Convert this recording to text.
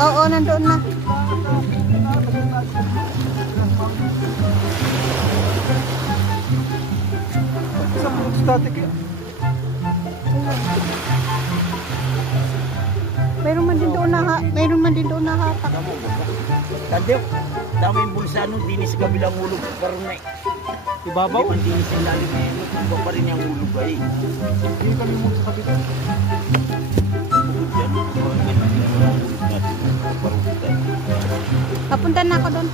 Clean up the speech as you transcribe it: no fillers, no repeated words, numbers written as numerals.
Oo, nandoon na. Static yan. Mayroon man din doon na hatak. Tadi, dami yung bulsa nun, dinis sa kabilang ulog. Karoon na Ibabaw? Hindi man dinis yung lalim na yun. Iba pa rin yung ulog ay. Hindi kami mo sa kabila. Bukod yan. Papunta na ako doon.